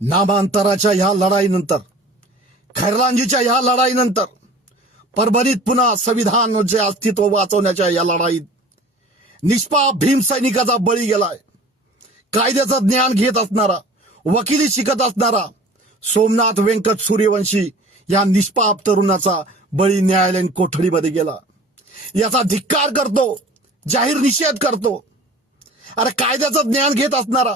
नामांतराच्या ह्या लढाईनंतर खैरलांजीच्या ह्या लढाईनंतर परभणीत पुन्हा संविधानचे अस्तित्व वाचवण्याच्या या लढाईत निष्पाप भीम सैनिकाचा बळी गेलाय. कायद्याचं ज्ञान घेत असणारा वकिली शिकत असणारा सोमनाथ व्यंकट सूर्यवंशी या निष्पाप तरुणाचा बळी न्यायालयीन कोठडीमध्ये गेला. याचा धिक्कार करतो जाहीर निषेध करतो. अरे कायद्याचं ज्ञान घेत असणारा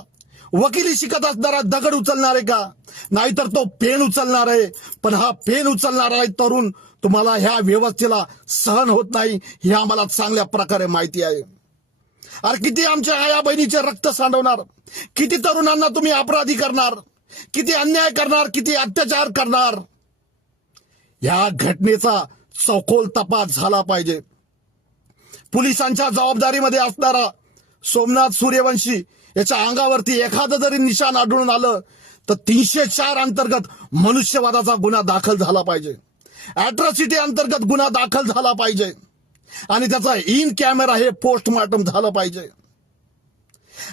वकिली शिकत असणारा दगड उचलणार आहे का? नाहीतर तो पेन उचलणार आहे. पण हा पेन उचलणारा आहे तरुण. तुम्हाला ह्या व्यवस्थेला सहन होत नाही. हे आम्हाला चांगल्या प्रकारे माहिती आहे. अरे किती आमच्या आया बहिणीचे रक्त सांडवणार? किती तरुणांना तुम्ही अपराधी करणार? किती अन्याय करणार? किती अत्याचार करणार? या घटनेचा सखोल तपास झाला पाहिजे. पोलिसांच्या जबाबदारीमध्ये असणारा सोमनाथ सूर्यवंशी याच्या अंगावरती एखादं जरी निशाण आढळून आलं तर तीनशे चार अंतर्गत मनुष्यवादाचा गुन्हा दाखल झाला पाहिजे. अॅट्रॉसिटी अंतर्गत गुन्हा दाखल झाला पाहिजे. आणि त्याचा इन कॅमेरा हे पोस्टमार्टम झालं पाहिजे.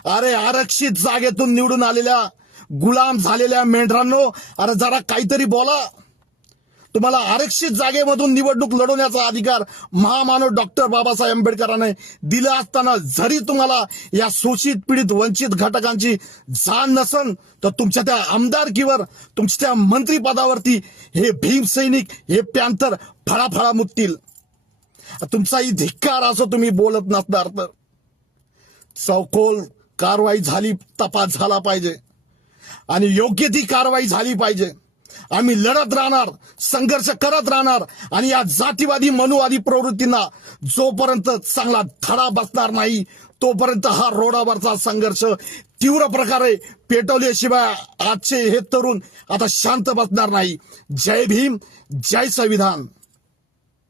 अरे आरक्षित जागेतून निवडून आलेल्या गुलाम झालेल्या मेंढरांनो अरे जरा काहीतरी बोला. तुम्हाला आरक्षित जागेमधून निवडणूक लढवण्याचा अधिकार महामानव डॉक्टर बाबासाहेब आंबेडकरांनी दिला असताना जरी तुम्हाला या शोषित पीडित वंचित घटकांची जाण नसन तर तुमच्या त्या आमदारकीवर तुमच्या त्या मंत्रीपदावरती हे भीमसैनिक हे प्यांतर फळाफळा मुततील तुमचाही धिक्कार असं तुम्ही बोलत नसणार तर. चौकोल कारवाई झाली तपास झाला पाहिजे. आणि योग्य ती कारवाई झाली पाहिजे. आम्ही लढत राहणार संघर्ष करत राहणार आणि या जातीवादी मनुवादी प्रवृत्तींना जोपर्यंत चांगला धडा बसणार नाही तोपर्यंत हा रोडावरचा संघर्ष तीव्र प्रकारे पेटवल्याशिवाय आजचे हे तरुण आता शांत बसणार नाही. जय भीम जय संविधान.